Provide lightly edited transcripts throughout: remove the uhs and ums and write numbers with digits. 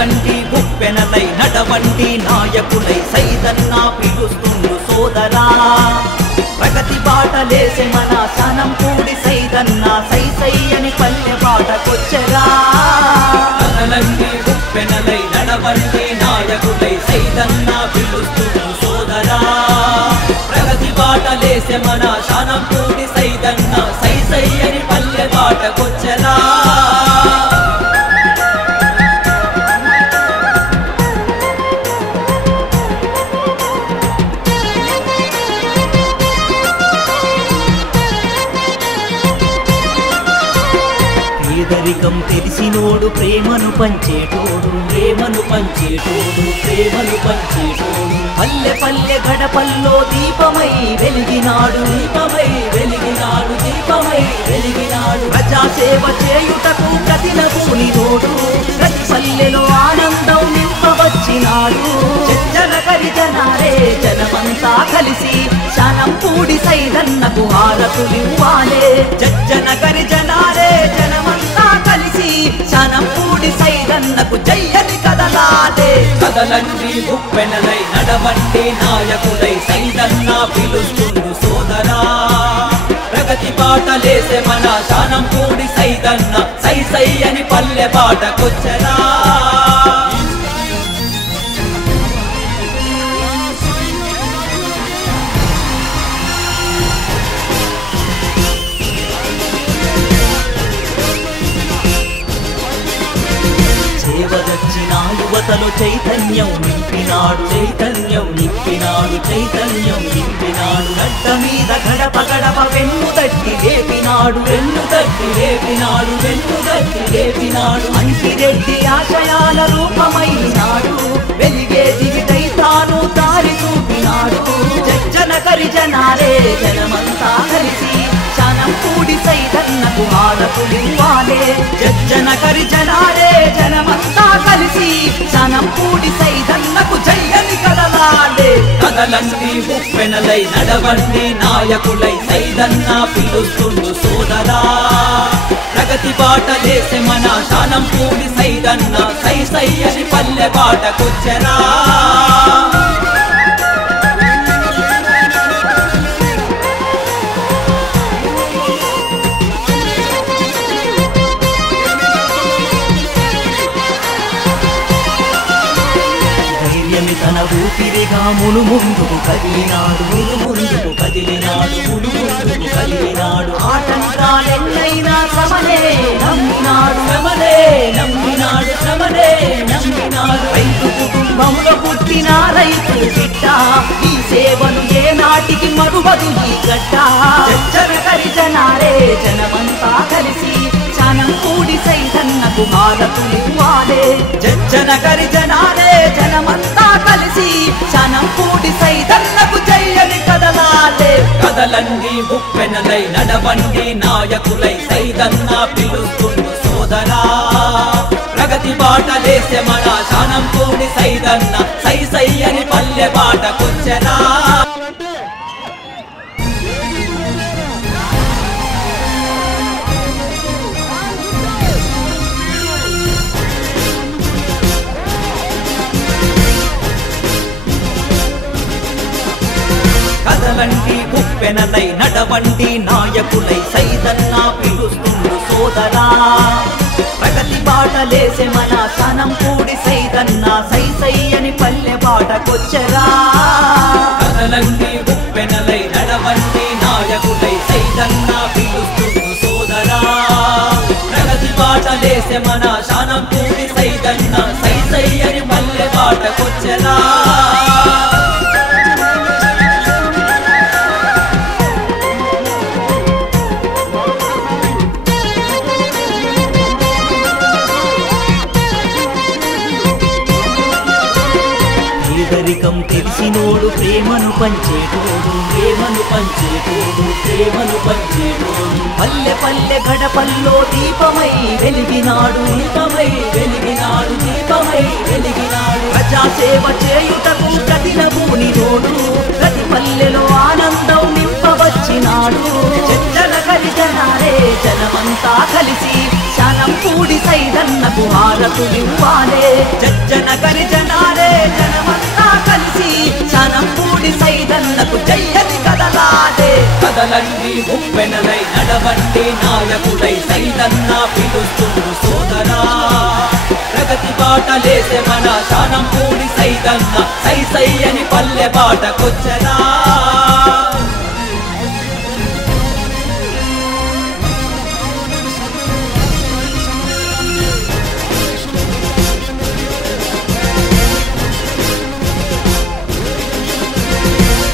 కదలండి ఉప్పెనలై నడవండి నాయకులై సైదన్న పిలుస్తుండు సోదరా ప్రగతి బాటలేసే మన శానంపూడి సైదన్న సై సై అని పల్లె బాటకొచ్చరా కదలండి ఉప్పెనలై నడవండి నాయకులై సైదన్న పిలుస్తుండు సోదరా ప్రగతి బాటలేసే మన శానంపూడి సైదన్న సై సై అని పల్లె బాటకొచ్చరా పేదరికం తెలిసినోడు ప్రేమను పంచేటోడు ప్రేమను పంచేటోడు ప్రేమను పంచేటోడు పల్లె పల్లె గడపల్లో దీపమై వెలిగినాడు దీపమై వెలిగినాడు దీపమై వెలిగినాడు ప్రజాసేవ చేయుటకు ప్రతినూనినోడు ప్రతి పల్లెలో ఆనందం నింపవచ్చినాడు జనకరి జనారే జనమంతా కలిసి శానంపూడి సైదన్నకు హారతులివ్వాలే జనకరి జనారే జనమంతా కలిసి శానంపూడి సైదన్నకు జయ్యని కదలాలే కదలండి ఉప్పెనలై నడవండి నాయకులై సైదన్న పిలుస్తుండు సోదరా ప్రగతి బాటలేసే మన శానంపూడి సైదన్న సై సై అని పల్లె బాటకొచ్చరా సేవదచ్చిన యువతలో చైతన్యం నింపినాడు చైతన్యం నింపినాడు చైతన్యం నింపినాడు గడ్డ మీద గడప గడప వెన్ను తట్టి లేపినాడు వెన్ను తట్టి లేపినాడు వెన్ను తట్టి లేపినాడు అంకిరెడ్డి ఆశయాల రూపమైనాడు వెలిగే దివిటై తాను దారి చూపినాడు జనకరి జనారే జనమంతా కలిసి శానంపూడి సైదన్నకు హారతులివ్వాలే జనకరి జనారే జనమంతా కలిసి శానంపూడి సైదన్నకు జయ్యని కదలాలే కదలండి ఉప్పెనలై నడవండి నాయకులై సైదన్న పిలుస్తుండు సోదరా ప్రగతి బాటలేసే మన శానంపూడి సైదన్న సై సై అని పల్లె బాటకొచ్చరా తన ఊపిరిగా మును ముందుకు కదిలినాడు మును ముందుకు కదిలినాడు మును ముందుకు కదిలినాడు ఆటంకాలెన్నైనా శ్రమనే నమ్మినాడు శ్రమనే నమ్మినాడు శ్రమనే నమ్మినాడు రైతు కుటుంబంలో పుట్టిన రైతు బిడ్డ ఈ సేవను ఏ నాటికి మరువదు ఈ గడ్డ జనకరి జనారే జనమంతా కలిసి శానంపూడి సైదన్నకు హారతులివ్వాలే జనకరి జనారే జనమంతా కలిసి శానంపూడి సైదన్నకు జయ్యని కదలాలే కదలండి ఉప్పెనలై నడవండి నాయకులై సైదన్న పిలుస్తుండు సోదరా ప్రగతి బాటలేసే మన శానంపూడి సైదన్న సై సై అని పల్లె బాటకొచ్చరా కదలండి ఉప్పెనలై నడవండి నాయకులై సైదన్న పిలుస్తుండు సోదరా ప్రగతి బాటలేసే మన శానంపూడి సైదన్న సై సై అని పల్లె బాటకొచ్చరా కదలండి ఉప్పెనలై నడవండి నాయకులై సైదన్న పిలుస్తుండు సోదరా ప్రగతి బాటలేసే మన శానంపూడి సైదన్న సై సై అని పల్లె బాటకొచ్చరా పేదరికం తెలిసినోడు ప్రేమను పంచేటోడు ప్రేమను పంచేటోడు ప్రేమను పంచేటోడు పల్లె పల్లె గడపల్లో దీపమై వెలిగినాడు దీపమై వెలిగినాడు దీపమై వెలిగినాడు ప్రజాసేవ చేయుటకు ప్రతినూనినోడు ప్రతి పల్లెలో ఆనందం నింపవచ్చినాడు జనకరి జనారే జనమంతా కలిసి శానంపూడి సైదన్న సైదన్నకు హారతులివ్వాలే జజ్జనగరి జనాలే జనమంతా కలిసి శనంపూడి సైదన్నకు జయ్యని కదలాలే కదలండి ఉప్పెనలై నడవండి నాయకుడై సైదన్న పిలుస్తుండు సోదరా ప్రగతి బాటలేసే మన శనంపూడి సైదన్న సై సై అని పల్లె బాటకొచ్చరా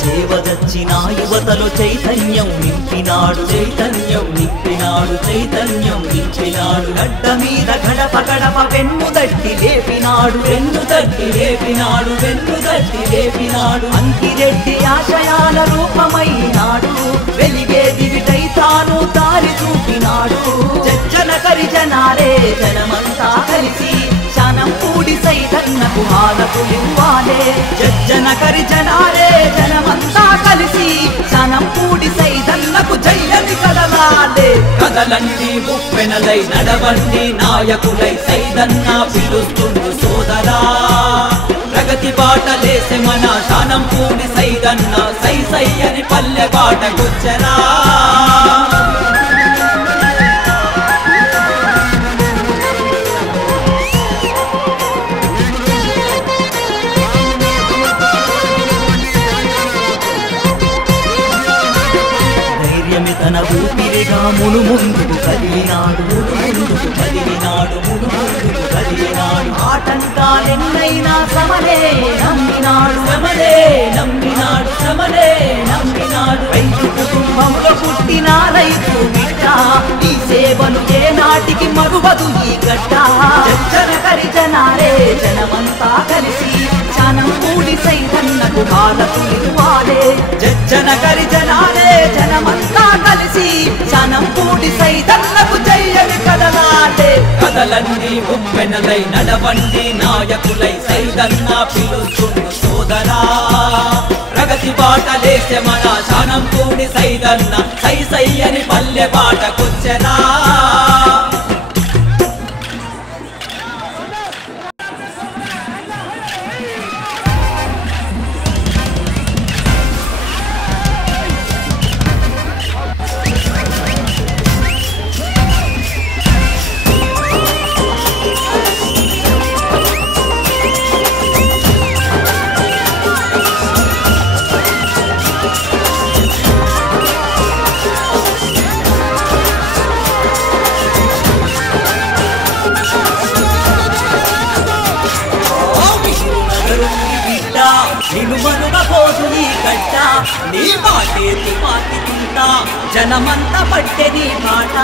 సేవదచ్చిన యువతలో చైతన్యం నింపినాడు చైతన్యం నింపినాడు చైతన్యం నింపినాడు గడ్డ మీద గడప గడప వెన్ను తట్టి లేపినాడు వెన్ను తట్టి లేపినాడు వెన్ను తట్టి లేపినాడు అంకిరెడ్డి ఆశయాల రూపమైనాడు వెలిగే దివిటై తాను దారి చూపినాడు జజ్జనగరి జనాలే జనమంతా కలిసి శనంపూడి సైదన్నకు హారతులివ్వాలే జజ్జనగరి జనాలే జనమంతా కలిసి శనంపూడి సైదన్నకు జయ్యని కదలాలే కదలండి ఉప్పెనలై నడవండి నాయకులై సైదన్న పిలుస్తుండు సోదరా ప్రగతి బాటలేసే మన శనంపూడి సైదన్న సై సై అని పల్లె బాటకొచ్చరా తన ఊపిరిగా మును ముందుకు కదిలినాడు ముందుకు కదిలినాడు మును ముందుకు కదిలినాడు ఆటంకాలెన్నైనా సమలే నమ్మినాడు సమలే నమ్మినాడు సమలే నమ్మినాడు రైతు కుటుంబంలో పుట్టిన రైతు బిడ్డ ఈ సేవను ఏ నాటికి మరువదు ఈ గడ్డ జజ్జనగరి జనాలే జనమంతా కలిసి శనంపూడి సైదన్నకు హారతులివ్వాలే జజ్జనగరి జనాలే జనమంతా కలిసి శనంపూడి సైదన్నకు జయ్యని కదలాలే కదలండి ఉప్పెనలై నడవండి నాయకులై సైదన్న పిలుస్తుండు సోదరా ప్రగతి బాటలేసే మన శనంపూడి సైదన్న సై సై అని పల్లె బాటకొచ్చరా నిలుమనుగపోదు ఈ గడ్డ నీ మాటే తుపాకి తింటా జనమంతా పట్టే నీ మాట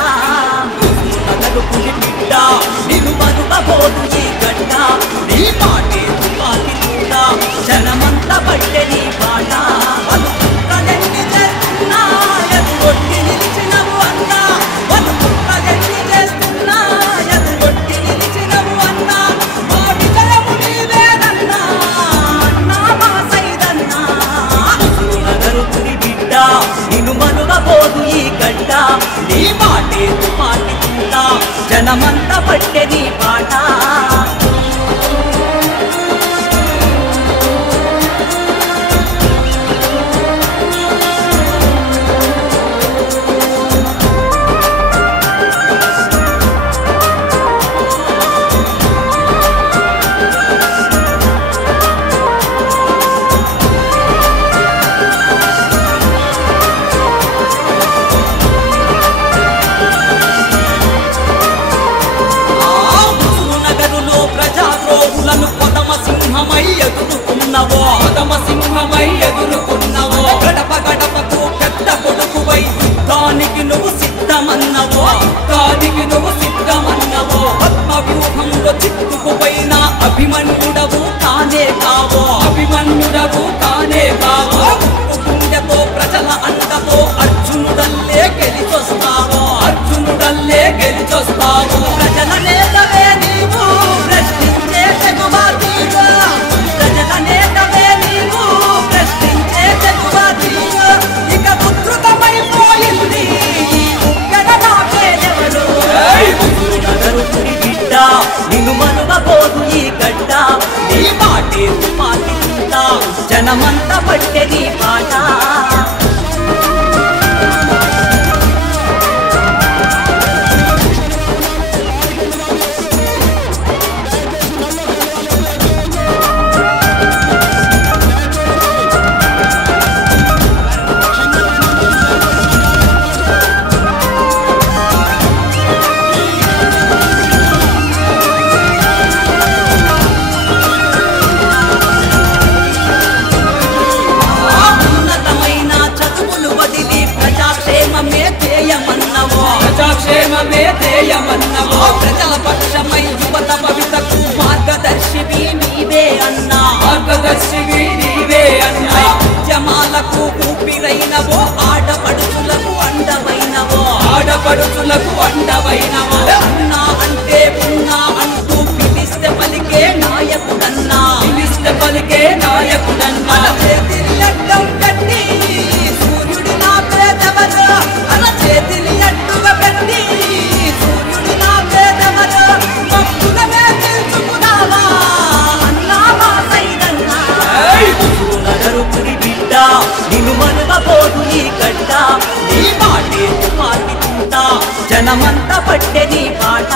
నగలుపులి బిడ్డ నిలుమనుగపోదు ఈ గడ్డ నీ మాటే తుపాకి తింటా జనమంతా పట్టే నీ మాట బతుకులెన్ని చేస్తున్నా ఎదుగొట్టి నిలిచినవు అన్నా బతుకులెన్ని చేస్తున్నా ఎదుగొట్టి నిలిచినవు అన్నా మా విజయము నీవేనన్నా నిలుమనుగపోదు ఈ గడ్డ నీ మాటే తుపాకి తింటా జనమంతా పట్టే నీ పాట సింహమై ఎదుర్కొన్నవో గడప గడపకు పెద్ద కొడుకువై దానికి నువ్వు సిద్ధమన్నవో దానికి నువ్వు సిద్ధమన్నవో పద్మవ్యూహంలో చిక్కుకుపోయిన అభిమన్యుడవు కానే కావో అభిమన్యుడవు కానే కావో గుండెతో ప్రజల అండతో అర్జునుడల్లే గెలిచొస్తావో అర్జునుడల్లే గెలిచొస్తావో ప్రజల నేతవే నీవు ప్రశ్నించే తెగువాదిగా ప్రజల నేతవే నీవు ప్రశ్నించే తెగువాదిగా జనమంతా పట్టె నీ పాట